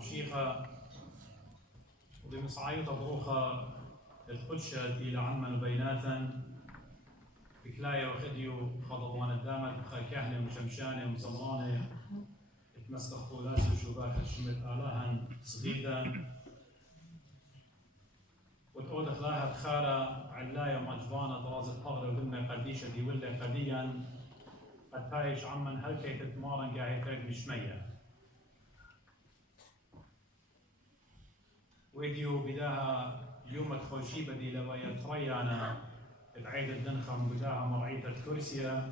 شيخة وبمصعيد بروخة الخدشة إلى عمن بيناثا بكلاية وخديو خضوان الدامت بخا كهنة وشمشانة وزمرانة اتمسك طولات وشباك الشمت آلاها صديدا وتعود أخلاها تخارة علاية ومجبانة دراز الطغرة وذمة قديشة دي ولا قديا قد هايش عمن هلكي تتمارن قاعد تاج مشمية ويديو بداها يوم الخوشي بدي لبايا تريانا العيد الدنخم بداها مرعيفة كرسية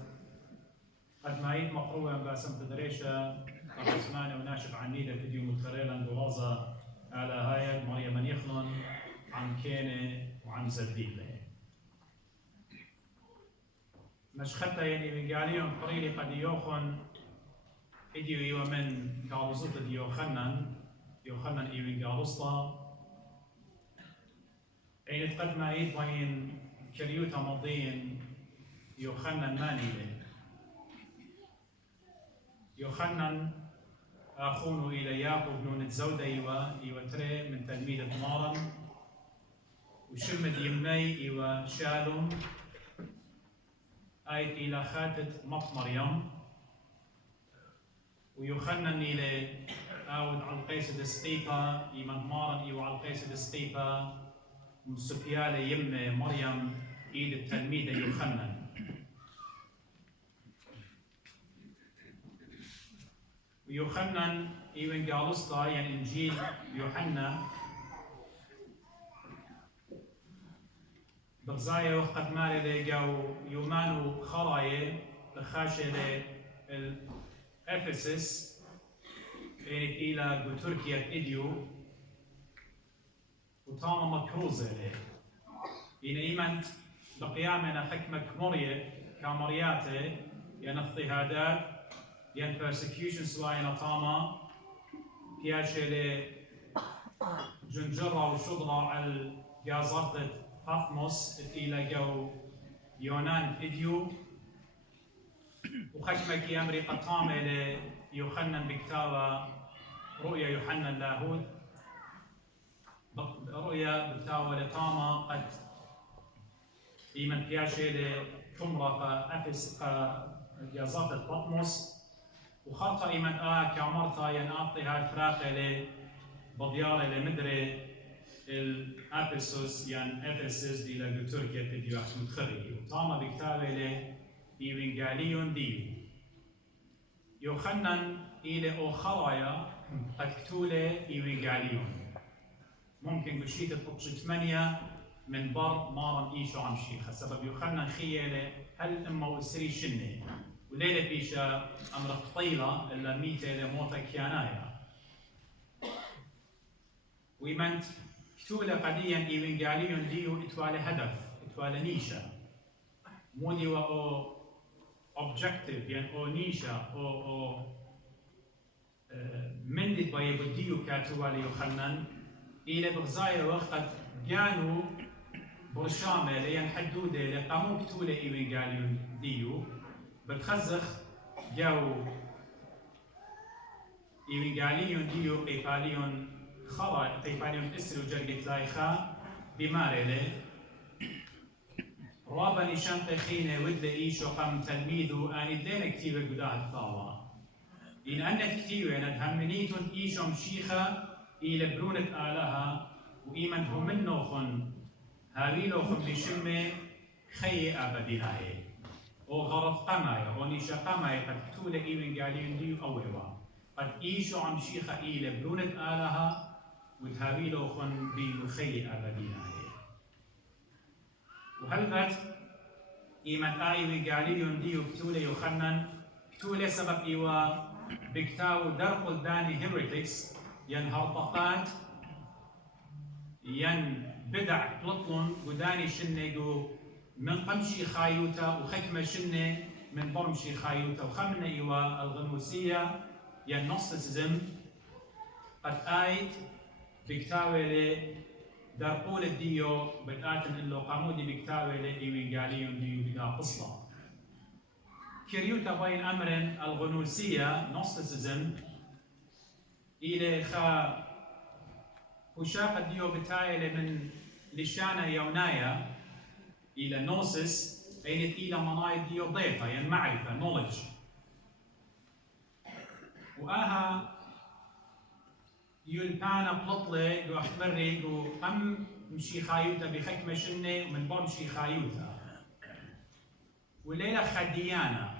قد ما عيد مقروة باسم تدريشة عثماني وناشف عنيدة فيديو متخريلا درازة على هاي مريم من يخلن عن كينة وعن زديلة مش خطة يعني من قاليهم قريلي قد يوخن إديو إيوه من قالوزوت دي يوخنن إيوه من قالوسطا أين تقدم عيد وين كريوتا مضين يوخنن مانيلي يوخنن أخونه إلى ياقوب بن الزودة إيوه تري من تلميذ مارن وشمد يمني إيوه شالوم آيت إلى خاتت مط مريم ويوخنن إلى آود على القيس دسقيقة إيمان مارن إيوه على القيس دسقيقة مسبيالة يم مريم إيد التلميذة يوخنن ويوخنن إيوان قالوسطا يعني إنجيل يوحنا بغزايا وقت مالي لقاو يومانو خراية لخاشة لأفسس كانت إلى تركيا إديو وتاما مكروزة لي إن إيمانت بقيامنا حكمة مرية كمرياتي يعني اضطهادات يعني persecution سواء تاما بياشي لي جنجرة وشضرة على جازرة بافموس إلى جو يونان إديو وحكمة يامري قطامة ليوخنن بكتابة رؤيا يوحنا اللاهوت رؤيا بكتابة لتاما قد إيمن بياشي لكمرة أفس جازرة بافموس وخرطة إيمان كامرتا ينعطي هاي فراقة لبضيارة لمدري الأبسوس يعني أفسس دي لتركيا تديو أحسن تخري وطامة بكتابة لإيوانجاليون ديو يوخنن إلى أخرايا قد كتولة إيوانجاليون ممكن بشيت الطبش 8 من بر مارن إيشو عم شيخة سبب يوخنن خيالة هل إما وسري شنة وليلة بيشا أمر قطيلة إلا ميتة لموتا كيانايا ويمنت كتولة قديا إيوانجاليون ديو إتوالي هدف إتوالي نيشا مودي أو objective يعني أو نيشا أو مندد بايبو ديو كاتوالي يوخنن إلى بغزايا وقت جانو برشامة لين حدودة لقامو كتولة إيوانجاليون ديو بتخزخ جو إيوانجاليون ديو قيباليون خرا قيباليون إسرو جرقت لايخا بمارلة رابا نشان تخينة ودل إيشو قام تلميذو آني دين كتيبة قداها الثاوة إن أنت كتيبة همنيتون إيشو مشيخة إلى برونة آلها وإيمن هم نوخن هاريلوخن بشمة خي أبديناهي أو غرف قماية أو نيشا قماية قد كتولة إيوانجاليون ديو أويوا قد إيشو عم شيخة إلى برونة آلها وتهاريلوخن بخي أبديناهي وهلبت إيمان إيوانجاليون ديو كتولة يوخنن كتولة سبب إيوا بكتاو درق الداني هيريتكس ين هرطقات ين بدع بلطلون وداني شنيقو من قمشي خايوتا وخكمة شنة من برمشي خايوتا وخمنا إيوا الغنوسية ين نوستيسيزم قد آيت بكتاوة لي درقول الديو بدآتن إلو قامودي بكتاوة لي إيوانجاليون ديو بدا قصلا كريوتا بين أمر الغنوسية نوستيسيزم إلى خا وشاق ديو بتايل من لشانا يونايا إلى نوسس أين إلى مناي ديو ضيطة يعني معرفة knowledge وآها يلبانا بلطلة جو أخبري جو قم مشي خايوتا بحكمة شنة ومن بعد مشي خايوتا والليلة خديانا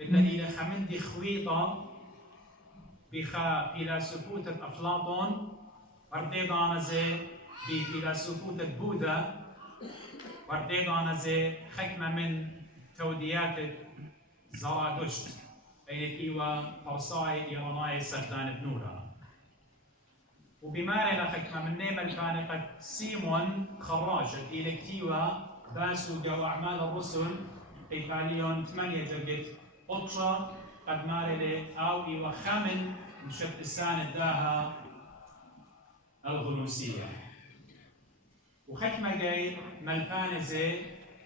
إلى خمندي خويطة بخا إلى سكوتة أفلاطون ورديضانا زي إلى سكوتة بوذا ورديضانا زي حكمة من توديات زرادشت أي كيوا فرصاي يرناي سردان بنورا وبمارنا حكمة من نيمة الفانقة سيمون خراجة إلى كيوا باسو جو أعمال الرسل إيطاليون 8 جرقت أطشا قد مارلي أو إيوا خامن مشت السان الداها الغنوسية وحكمة جاي ملفانزي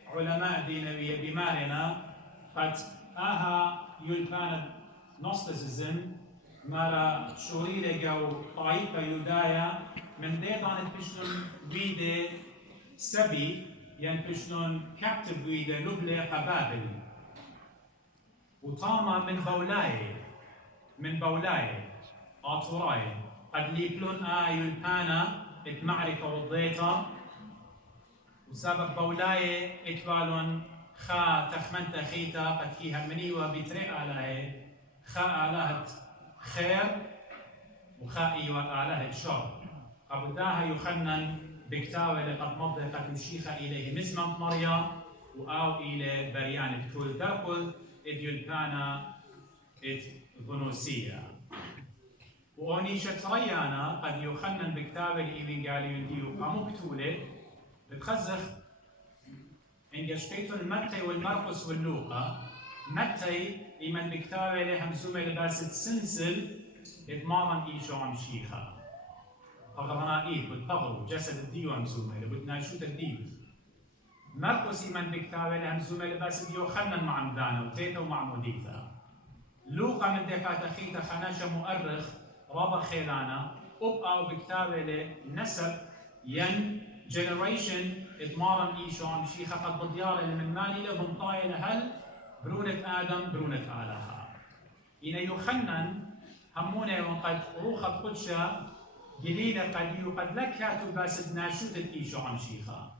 علماء دينوية بمارنا قد آها يلفان نوستيسيزم مارا شوريلة جو طائفة يودايا من ديطان بشنون ويدي سبي يعني بشنون كابتف ويدي لبلي قبابل وطاما من بولاي آطوراي قد ليبلون يلبانا المعرفة والضيطة وسبب بولاي اتبالون خا تخمنت خيتا قد كيها منيوة بطريق آلاهي خا آلهة خير وخا إيوة آلهة شر قبداها يخنن بكتاوة لقد مضى قد مشيخة إليه مزمة مريا وآو إلى بريان كل داكل إذ يلبانا إذ غنوسية وأونيشة ريانا قد يخنن بكتابة الإيفنجاليون ديو قمكتولة بتخزخ إن جشتيتون متى والمرقس واللوقا متى إيمان بكتابة لهم سومة لباسة سنسل إدمارا إيشو عم شيخا أغرنا إيه بالطغر جسد الديو عم سومة لبدنا شوت الديو مرقس إيمان بكتابة لهم سومة لباسة ديو خنن مع مدانا وتيتا ومع مديثا لوقا من دفعت أخيتا خناشة مؤرخ رابا خيلانا أو بكتابة لنسب ين generation إدمارا إيشو عم شيخا قد بديار اللي من مالي لهم طايلة هل برونة آدم برونة آلها إن يخنن همونا وقد روخت قدشة جليلة قد لك هاتو باسد ناشوت إيشو عم شيخا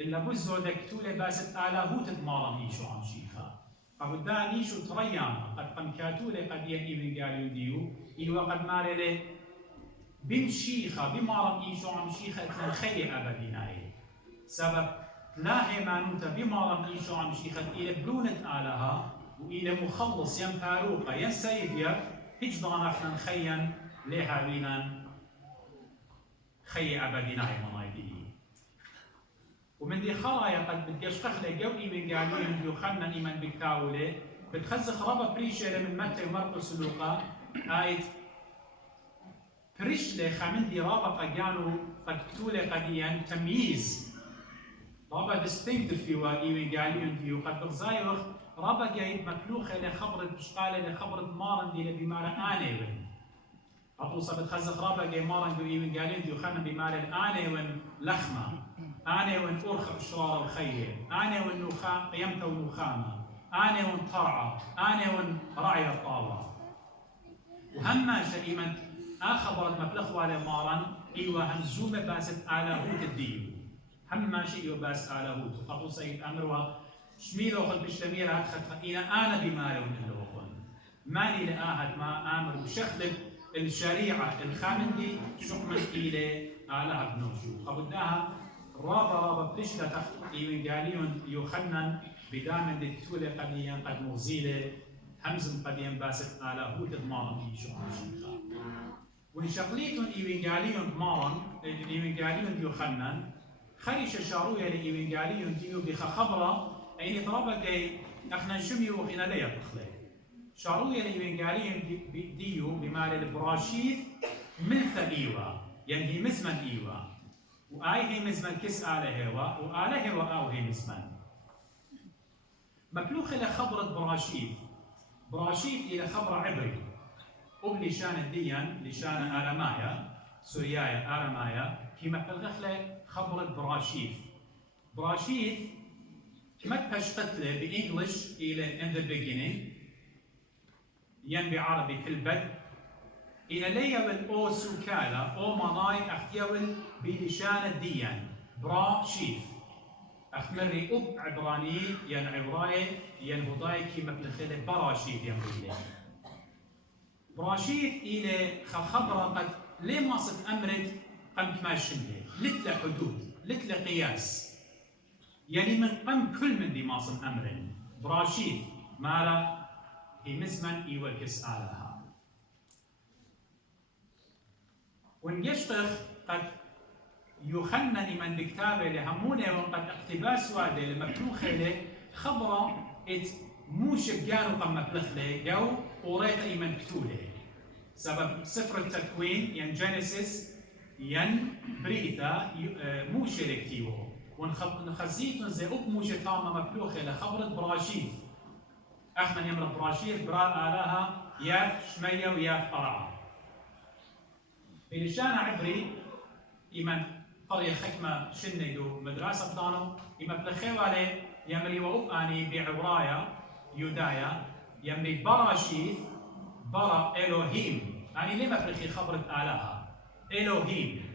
إلا بزو دكتولة باسد آلاهوت إدمارا إيشو عم شيخا فبدا إيشو تريانا قد قمكاتولة قد يهي من قالوا ديو إيوا قد مارلي بمشيخة بمارم إيشو عم شيخة تنخي أبديناي سبب لا هيمانوتا بمارم إيشو عم شيخة إلى برونة آلها وإلى مخلص ين باروقة ين سيفيا هجدان احنا نخيا لها بينا خي أبديناي منايدي ومن دي خلايا قد بديش تخلق جوئي من قالوين يخنن إيمان بكتاولة بتخزخ ربا بريشة من متى ومرقس ولوقا آيت فريش لخامندي رابا قجانو قد كتولة قديا تمييز رابا distinctive فيوا إيوين قاليون ديو قد بغزايوخ رابا جايب مكلوخة لخبرة بشقالة لخبرة مارن دي لبمارة آنيون أطوصة بتخزخ رابا جاي مارن ديو إيوين قاليون ديو خانا بمارة آنيون لخمة آنيون أرخب شرارة وخية آنيون نوخا قيمته ونوخامة آنيون طرعة آنيون رعي الطاوة وهما شئيمن خبرت مبلغ على مارن إيوه همزومة باست آلاهوت الديو هما شيء باس آلاهوت وقطو سيد أمروا شميلو خل بشتمير هاتخط إلى أنا بمارو اللوخن ماني لآهد ما آمر وشخلب الشريعة الخامندي شقمن إلى آلها بنوشو قبلناها رابا بلشلة تخت إيوين قاليون يوخنن بدامن دي تولي قديا قد مغزيلة همزم قديا باست آلاهوت المارن إيشو عشيخا ونشقليتون إيوينجاليون مارن إيوينجاليون يوخنن خريش شاروية لإيوينجاليون ديو بخ خبرة أين طرابة جاي احنا نشميو إنا ليا تخلي شاروية لإيوينجاليون ديو بمال البراشيث مثل إيوا يعني هي مزمن إيوا وآي هي مزمن كس آله هوا وآله هوا أو هي مزمن مكلوخ إلى خبرة براشيث إلى خبرة عبري وبلشان الديان لشان آرمايا سوريايا آرمايا كيما بالغخلة خبرت براشيف. براشيف ما تشقت له بإنجلش إلى in the beginning ين بعربي في البدء إلى ليول أو سوكالا أو مناي أختيول بلشان الديان براشيف أخمري أب عبراني ين عبراي ين هضاي كيما بالخلة براشيف ين بلي براشيف إلى خبرة قد ليه ما صد أمرد قمت ماشنة لتل حدود لتل قياس يعني من قم كل من دي ما صد أمرن براشيف مارا هي مسمن إيوكس آلها ونجشتخ قد يخنني من دكتابه لهمونه وقد اقتباس واده لمكلوخه له خبره ات موش بجانو قم مبلخله جو وريتا ايمن كتوله سبب سفر التكوين ين جينيسيس ين بريثا موش لكتيبه ونخزيتون زي اب موش تامه مبلوخه لخبره براشيف احنا يمر براشيف برا آلها ياف شميه وياف قرعه بلشان عبري ايمن قرية حكمة شنيدو مدرسة بطانو إما بلخيو عليه يمري وأب أني بعبرايا يودايا يمري براشيث برا إلهيم أني لما بلخي خبرة آلها إلهيم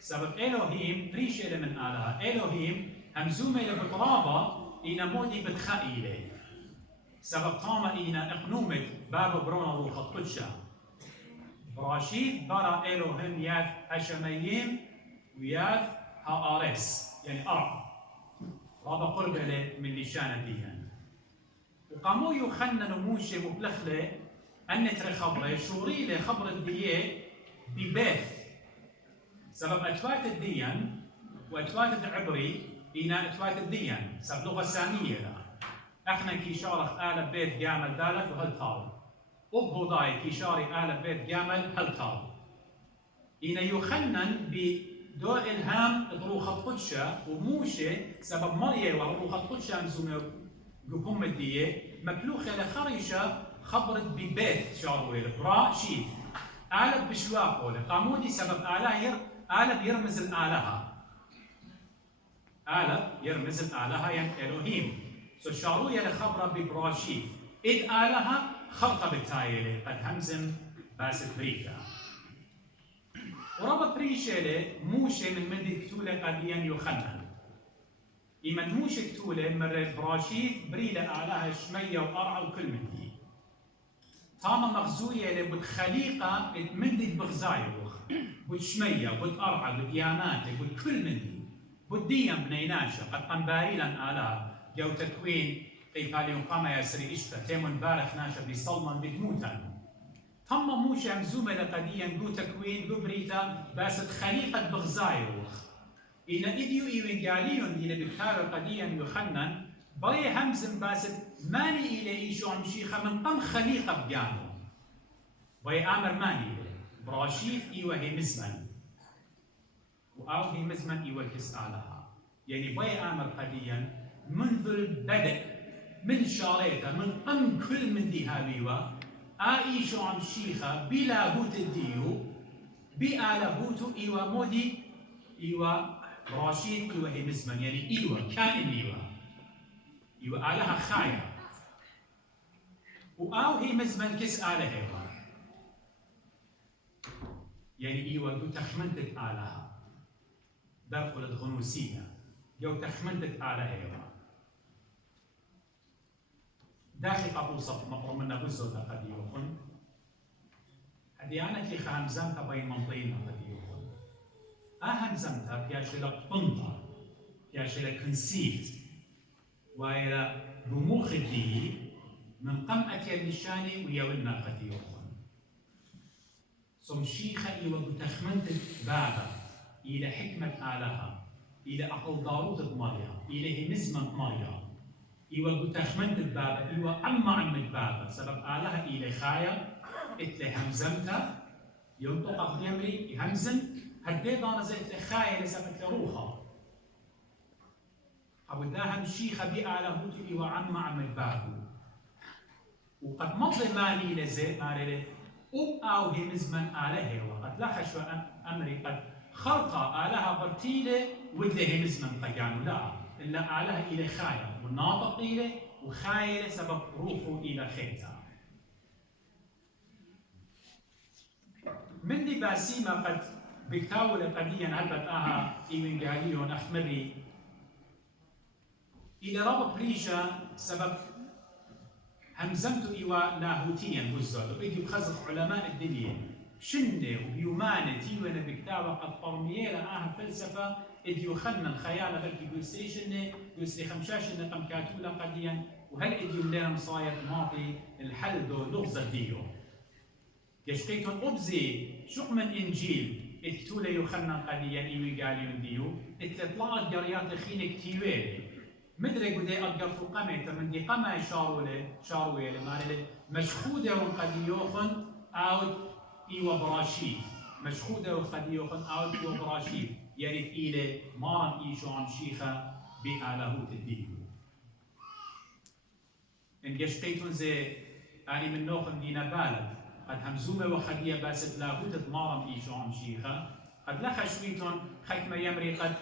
سبب إلهيم بريش إلي من آلها إلهيم همزومة لبطرابة إنا مودي بتخائيلي سبب طامة إنا إقنومة بابا برونا روح القدشة براشيث برا إلهيم ياف هشميين وياف هارس يعني أربعة رابع قرب من لشانة ديان وقاموا يخننوا موشي مبلخلة أن ترى خبره شوري له خبر الدية ببث سبب أتوات الديان وأتوات العبري إنا أتوات الديان سبب لغة ثانية لا إحنا كي شارخ آل بيت جامل دالت وهالتال وبهو ضاي كي شاري آل بيت جامل هالتال إنا يخنن دو إلهام ضروخ قدشة وموشة سبب مرية وضروخ قدشة مزومة قوم الدية مبلوخة لخريشة خبرت ببيت شاروي برا شيف آلب بشواقه قامودي سبب آلب يرمز الآلهة آلب يرمز الآلهة يعني إلهيم سو شاروي لخبرة ببراشيف إذ آلهة خلقة بالتايلة قد همزم باسد بريكا ورابط بريشيله موشة من مدي كتولة قديا يخنن إيمن موشة كتولة مرة براشيف بريلة آلها شمية وقرعة وكل مدي طامة مغزوية لبتخليقة مدي بغزايوخ بتشمية بتقرعة بديانات بكل مدي بديا بنيناشة قد قنباريلا آلها جو تكوين قيقالي وقاما يسري إشتا تيمون بارخ ناشا بيصلمن بتموتن هم موشة مزومة لقديا جو تكوين جو بريتا باست خليقة بغزايروخ إن إديو إيوين قاليون إلى بكتار قديا يخنن باي همزم باست ماني إلى إيشو عمشيخة من قم خليقة بجانو باي آمر ماني براشيف إيوه هي مزمن وأو هي مزمن إيوه كسالها يعني باي آمر قديا منذ البدء من شاريته من قم كل من دي هاويوه آئيشو عم شيخة بلاهوت الديو بآلاهوتو إيوا مودي إيوا راشيد إيوا هي مزمن يعني إيوا كائن إيوا آلها خايا وآو هي مزمن كس آلها إيوا يعني إيوا جو تخمنتك آلها داخل الغنوسية جو تخمنتك آلها إيوا داخل قبوصة مقرم من نبوسه قد يوخن هديانك خامزمتا بين منطقين قد يوخن أهمزمتا بياشيلا قنطة بياشيلا كونسيفت وإلى بموخ الدي من قمأة النشاني ويولنا قد يوخن سمشيخة إيوة بتخمنت بابا إلى حكمة آلها إلى أقل ضاروت ماريا إلى مزمة ماريا إيوه بتخمنت البابا إيوه عم البابا سبب آلها إلى خايا إتلي همزمتا ينطق أقديمري همزم هدي دانا زي إتلي خايا لسبب روحها أو داها مشيخة بآله بوتو إيوه عم البابا وقد مضي ماني لزي ماري أو هم زمن آله وقد لا خشوة أمري قد خلطة آلها برتيلة وده هم زمن طقان لا إلا آلها إلى خاية والناطق إلى وخاية سبب روحه إلى خيتا من دي باسيمة قد بكتاولة قديا هلبت إيوانجاليون أخمري إلى رب بريشة سبب همزمت إيوا لاهوتيا بالزود وإيدي بخزق علماء الدنيا شنة وبيومانة تيوانا بكتابة قد طرمية فلسفة إدي يخنن خيالة بلكي قوسي شنة قوسي خمشاشنة قم كاتولا قديا وهل إدي ملينا مصايد ماضي الحل دو لغزة ديو يشقيتون أبزي شق من إنجيل إتكتولا يخنن قديا إيوي قاليون ديو إتلطلاع الجريات خينك تيوالي مدري قد أقرتو قميتا من دي قما شاروية مارلي مشخودة وقد يوخن أو إيوا براشيف مشخودة وقد يوخن أو إيوا براشيف يريد إلى مارن إيشو عن شيخة بآلهوت الديو إن جشقيتون زي أني من نوخن دينا بالد قد همزومة وخدية باست لاهوت مارن إيشو عن شيخة قد لخشويتون خكمة يمري قد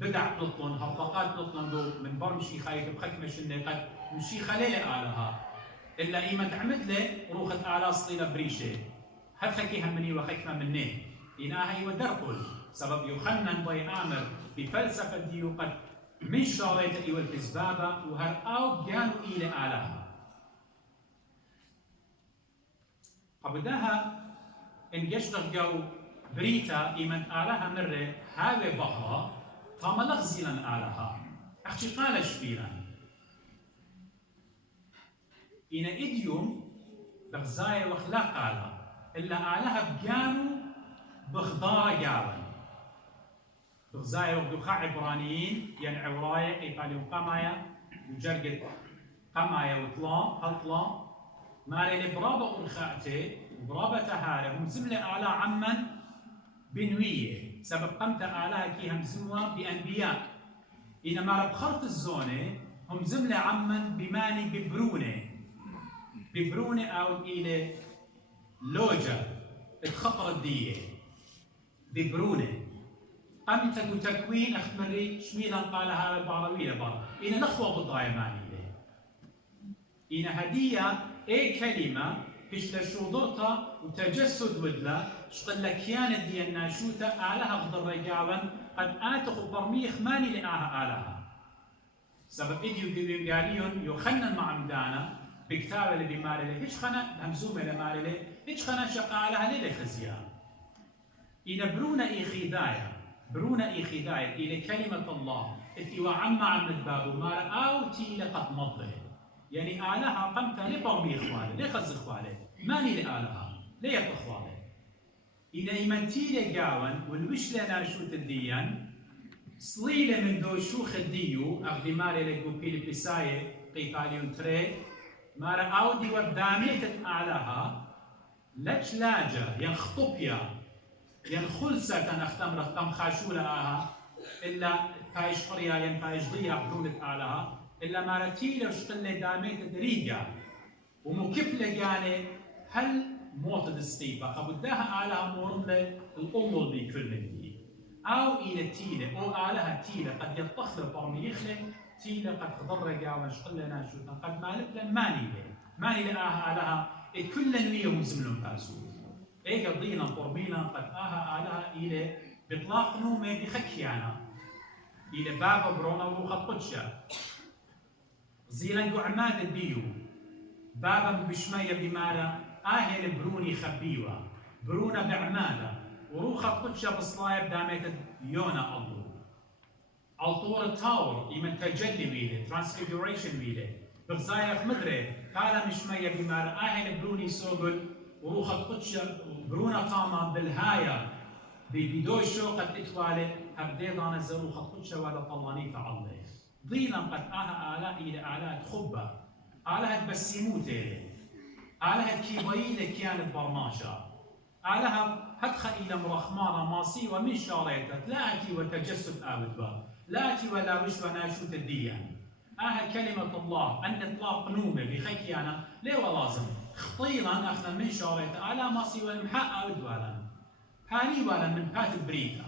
بدع بلطن هرطقات بلطن دو من برمشي خايف بخكمة شنة قد مشي خليلة آلها إلا إيما تعمد له روخة آلة صليلة بريشة هاد خكيها مني وخكمة منه إنها ودرقل سبب يخنن ضي آمر بفلسفة ديو قد من شاريت إيوة الكذبابة وهر أو جانوا إلى آلها قبدها إن يشتغ جو بريتا إيمن آلها مرة هذا بحرة طام لغزيلا آلها أختي قال شبيلا إن إديوم بغزايا وخلاق آلها إلا آلها بجانو بخضارة جاوا بغزايا وبدوخاء عبرانيين يعني عورايا إيطاليا وقمايا وجرقت قمايا وطلا مالي لبرابة أنخاءتي وبرابة تهارة هم زملة آلها عمن بنوية سبب قمت آلها كي هم زموا بأنبياء إنما ربخرت الزونة هم زملة عمن بماني ببرونة أو إلى لوجة اتخطر الدية ببرونة قمت تكوين أخمري شميلا قالها البعروية بار إن نخوة بالضايا ماني إن هدية أي كلمة فيش لشوضرتها وتجسد ودلا شقل كيانة دي الناشوتة آلها غضر رجاوا قد آتخ برميخ ماني لآها آلها سبب إديو قاليون يخنن مع مدانا بكتابة اللي بماري له هيش خنا همزومة لماري له هيش خنا شقا آلها ليلة خزيان إن برونا إخذاية إلى كلمة الله إتوا عم الباب ومار أو تيلة قد مضى يعني آلها قمت لبرمي إخوانه لخز إخوانه ماني لآلها ليه إخوانه إن إيمانتيلة جاون والوش لنا شوت الديان صليلة من دو شوخ الديو أخذ ماري لقو بيلي بيساية قيقاليون تري مار أو دي وداميت آلها لجلاجة ينخطبيا ينخلسة تنختم رختم خاشولة آها إلا تايش قرية ين تايش ضيع بدونة آلها إلا مارتيلة وشقلة داميت دريجة ومكبلة يعني هل موت الستيبة قبدها آلها مورملة الأمر بكل دي أو إلى تيلة أو آلها تيلة قد يطخل برمي يخلق تيلة قد خضر رجاوة شقلة ناشوتا قد مالك ماني آلها كل نوية ومزملون تاسود إيه قضينا قربينا قد آلها إلى بإطلاق نومة بخكيانا إلى بابا برونا وروخة قدشة زيلنجو عماد الديو بابا بشمية بمالا آهل بروني خبيوة برونا بعمادة وروخة قدشة بصلايب دامت يونا الله الطور التاور يمن تجلي ويله ترانسفيجوريشن ويله بغزايا مدري قال مشمية بمالا آهل بروني سوغل وروخة قدشة برونا قامة بالهاية ببدوي شوقة إتوالي هبديضا نزلوخة قدشة ولا طلاني فعالله ضينا قد آلة إلى آلات خبة آلة بسيموتي آلة كيبايلة كانت برماشة آلة هدخل إلى مرخمانة ماصي ومن شاريتك لا أتي وتجسد آبد با لا أتي ولا وش وناشوت الديان كلمة الله أن إطلاق نومه بخيكي أنا ليه ولازم خطيرا أخنا من شارة آلا ما سوى المحاء أود والا هاني والا من بات بريكا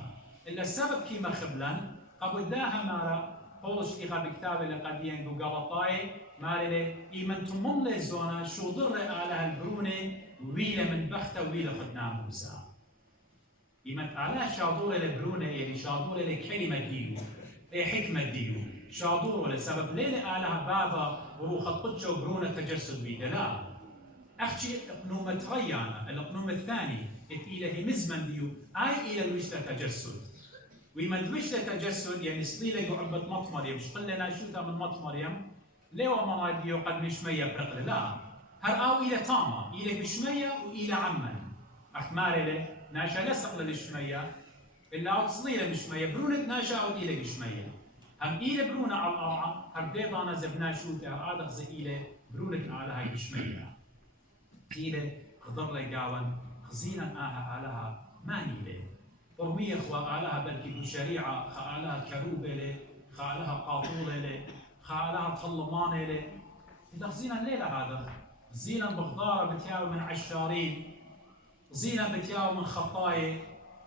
إلا السبب كيما خبلا قبداها مارا قولش إيقا بكتابة لقديين بقلطاي مارا إيمن تمم لزونا شو ضر آلا البرونة ويلا من بختة ويلا خدنام موسى إيمن آلا شادور البرونة يلي شادور لكلمة ديو حكمة ديو شادور لسبب ليلة آلها بابا وروخ قدشة وبرونة تجسد بيدا لا أخشي اقنوم تريانا الاقنوم الثاني إلى مزمن ديو إلى الوجلة تجسد ويمن الوجلة تجسد يعني صليلة قعبة مط مريم شقلنا شوتا من مط مريم ليوا مرا ديو قد مشمية برقل لا هر إلى تاما إلى بشمية وإلى عمن أخماري ناشا لسق للشمية إلا صليلة مشمية برونة ناشا إلى بشمية هم إلى برونة على الأرعى هم ديضانا زبنا شوتا هذا زي إلى برونة على هاي بشمية إلى قدر لي قاون خزينا علىها ما نيله ورمي اخوة علىها بلكي بشريعة علىها كروبة له علىها قاطولة له علىها طلمان له إذا خزينا الليلة هذا زينا بغدارة بتياو من عشارين زينا بتياو من خطايا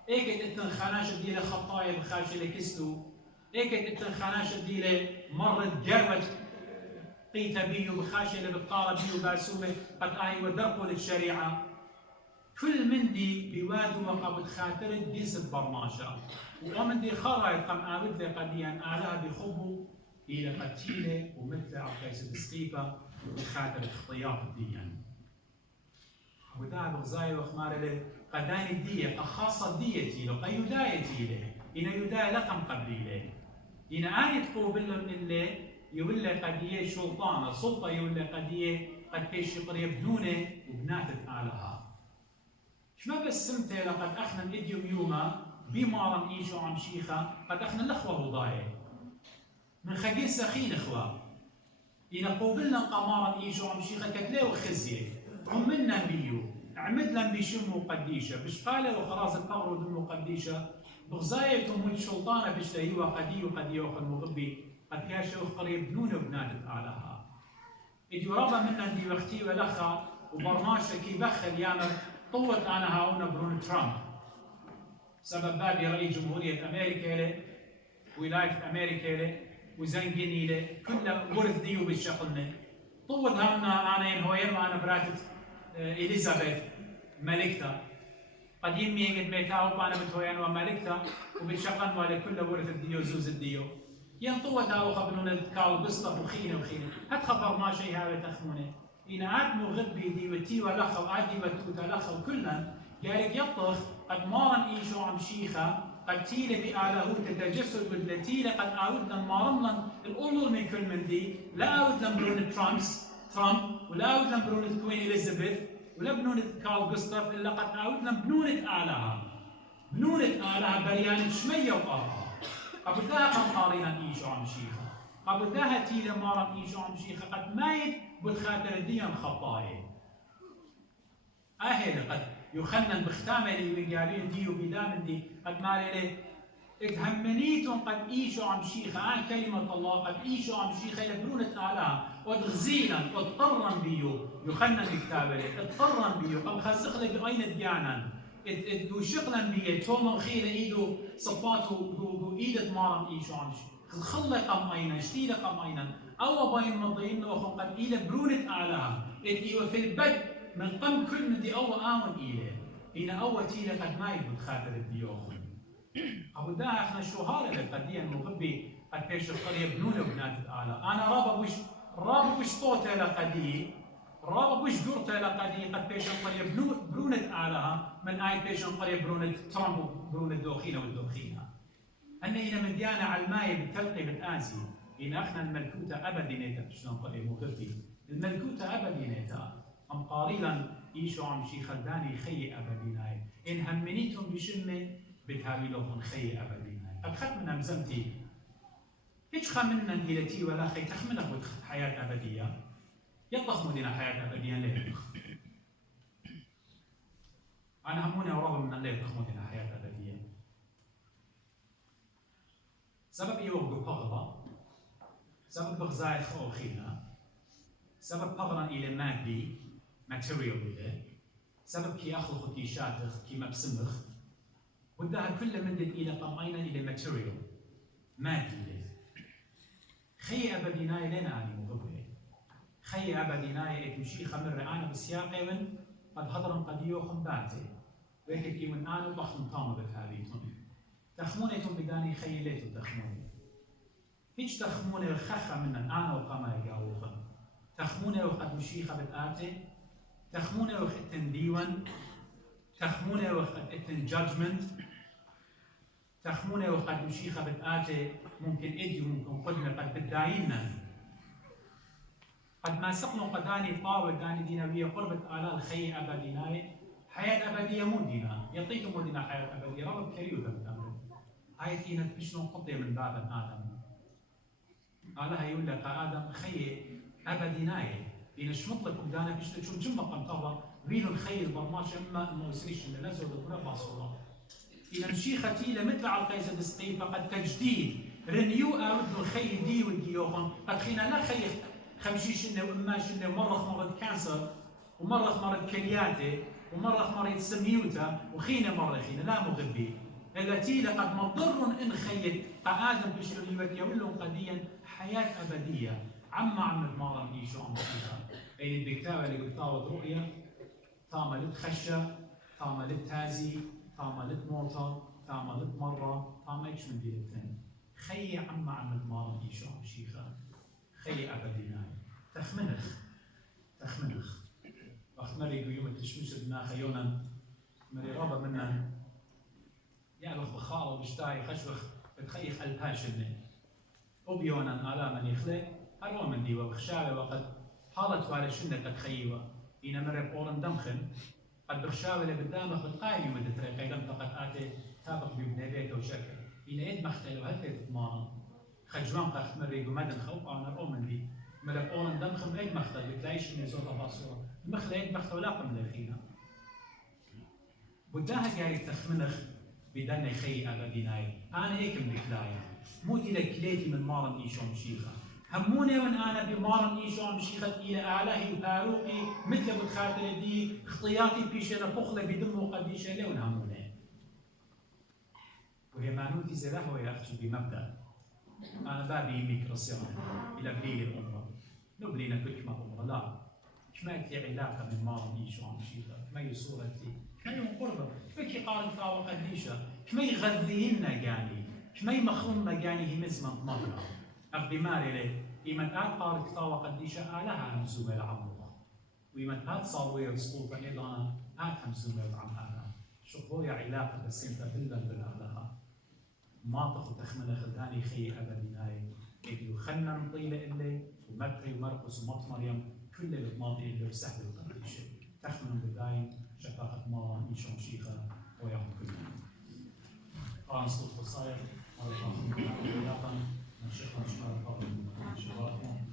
ايكت اتن خناشة ديله خطايا بخاشة لكسلو ايكت اتن خناشة ديله مرت جربت قيتا بيو بخاشة لبطارة بيو باسومة قد ودرقوا للشريعة كل من دي بوادو وقبض خاطرت بيسد برماشة ومن دي خرايط قم آود لقديان آلها بخبو إلى قتيلة ومثل عقيسة السقيفة بخاطر اختياط الديان وده بغزاي وخمار له قدان الدية خاصة ديتي له قيودايتي له إن يداي لقم قبلي له إن آية قوبل اللي يولي قدية شلطانة سلطة يولي قدية قد بيش يبنونه وبناتت آلها شما بس سمتي لقد أخنا الإديوم يوما بمارم إيشو عم شيخة قد أخنا الأخوة وضايع من خجين سخين إخوة إن قوبلنا قمارم إيشو عم شيخة كتلي وخزية عملنا بيو عمدنا بيشمو قديشة بشقالة وخلاص القبر ودمو قديشة بغزاية من شلطانة بشتهيوة قديو قديو خل مغبي قد كاشو قريب نون وبناتت آلها إديو رابا منا دي وقتي ولخا وبرماشة كي بخل يامر طوت أنا هاونا برون ترامب سبب بابي رئيس جمهورية أمريكا له ولاية أمريكا له وزنجيني له كل ورث ديو بالشقلنا طوت هاونا أنا ينهوين وأنا براتت إليزابيث ملكتا قد يمي قد ميتاو وأنا بتهوين وملكتا وبالشقل ولا كل ورث الديو زوز الديو ينطوت هاو خبرون كاو قصة وخينة وخينة هات خبر ما شيء هذا تخمونه إن آدمو غبي دي وتي ولخا وآدي وتوتا لخا وكلن قالك يطخ قد مارن إيشو عم شيخة قد تيلة بآله تتجسد بالتيلة قد آودنا مارملا الأولول من كل من دي لا آودنا برونة ترامب ولا آودنا برونة كوين إليزابيث ولا بنونة كارل غوستاف إلا قد آودنا بنونة آلها بريانة شمية وقارها قبل ذا قد قارينا إيشو عم شيخة قبل ذا تيلة مارن إيشو عم شيخة قد مايت بالخاطر ديان خطايا أهل قد يخنن بختامه اللي قالين ديو بدام دي قد مالي اتهمنيتم قد ايشو عم شيخة كلمة الله قد ايشو عم شيخة لبرونة آلها وتغزينا واضطرا بيو يخنن بكتابه اضطرا بيو قم خسخ لك بأين ديانا ادو شقلا بيه توما وخيلة ايدو صفاتو ايدة مارم ايشو عم شيخة خلق قم اينا اشتيل قم اينا أو بين مضيين وخم قد إلى برونة آلها إيوه في البد من قم كل من دي أو آمن إليه إن أول تيلة قد ما يبود خاطر الديوخن أبو دا إحنا شو هذا القدية المغبي قد بيش القرية بنونة وبنات الآلة أنا رابا وش طوتة لقدي رابا وش قرطة لقدي قد بيش القرية برونة آلها من آي بيش القرية برونة ترامب وبرونة دوخينة والدوخينة أن إذا من ديانة على الماء بالتلقي بالآسي إن أخنا الملكوتة أبدي نيتا شلون قريب مغربي الملكوتة أبدي نيتا أم قاريلا إيشو عم شي خداني خي أبدي ناي إن همنيتهم بشمة بتهابيلهم خي أبدي ناي قد خد من أمزمتي هيش خمنا هيلتي ولا خي تخمنا حياة أبدية يطخ مدينة حياة أبدية ليه أنا هموني أورغم من الليل تخ مدينة حياة أبدية سبب إيه وقو بغضة سبب بغزاية خوخينا سبب بغران إلى مادي ماتيريال إلى سبب كي أخلق كي شاتخ كي مبسمخ ودها كل من إلى قمعين إلى ماتيريال مادي إلى خي أبديناي لنا أني مغبري خي أبديناي تمشي خمر أنا بسياقي من قد هضرن قد يوخن باتي ويكي من أنا بخن طامة بتهابيتون تخمونيتون بداني خي ليتو تخموني هيج تخموني الخخة من أنا وقما يقاوخن تخموني وقد مشيخة بتآتي تخموني وقت ديوان تخموني وقت جادجمنت تخموني وقد مشيخة بتآتي ممكن إدي وممكن قدمة قد بتدايننا قد ما سقنوا قداني طاول داني دينوية قربة آلال خي أبديناي حياة أبدية مو دينا يعطيكم مدينة حياة أبدية رب كريو ذنب هاي تينا بشنو قطية من باب آدم آلها يقول لك آدم خي أبديناي إن شمط لكم دانا بشتو شو جمع قمطرة ويلو الخي البرماش أما ما يسريش إن نزل دكنا باصورة إذا مشيختي لمثل على القيس دسقين فقد تجديد رنيو أرد الخي دي والديوخن قد خينا لا خي خمشيش إنه وإماش إنه مرة كانسر ومرة مرض كلياته ومرة مرض سميوته وخينا مرة خينا لا مغبي التي لقد مضر إن خيت آدم بشر يقول لهم قديا حياة أبدية عم المارا يشو عم فيها أي الدكتابة اللي بتطاوت رؤية تعملت خشة تعملت تازي تعملت موتى تعملت مرة تعملتش من ديلتين خي عم المارا يشو عم شيخا خي أبدينا تخمنخ وقت مري يوم التشويش بنا خيونا مري رابا منا يعرف بخاله وبشتاي خشوخ بتخيخ الباشنة وبيونا آلا من يخلق هروا من ديوة بخشاوة وقد حالت وعلى شنة تخيوة إنا مرة بقورن دمخن قد بخشاوة لقدامك بالقايم يوم الدتريق أيضا فقد آتي تابق بيبنى بيته وشكل إنا إيد مختل وهل تتمارن خجوان قاخت مري بمدن خوف أنا رأو من دي مرة بقورن دمخن إيد مختل بتلاقيش من زورة باصورة المخلة إيد مختل ولا قم لخينا بداها جاري تخمنخ بدنا خي أبديناي أنا هيك مدكلايا مو دي لكليتي من مارن إيشون شيخة هموني وان أنا بمارن إيشون شيخة إلى أعلاه باروقي مثل متخاطر دي اختياتي بيشنا بخلة بدم وقديشة لون هموني وهي معنوتي زلاح وهي أختي بمبدأ أنا بابي يميك رصيان إلى بليل الأمر نبلينا كل ما أمر لا كما تي علاقة من مارن إيشون شيخة كما يصورتي كما يقربه فكي قال فاوق قديشة كما يغذينا جاني كما يمخون جاني هي مزمة مرة أقدي ماري لي إيمان آت قارك فاوق قديشة آلها همزومة العموة وإيمان آت صاوية وسقوطة إيضانا آت همزومة العموة شقوية علاقة بس انت بالله ما تاخذ تخمن خداني خي أبديناي إديو خلنا نطيلة إلي ومتري ومرقس ومط مريم كل الماضي اللي بسهل القديشة تخمن بدايم شفاقة ما يشون شيخة وياهم كلهم. قرآن صوت قصير مرة أخرى من شيخنا شمال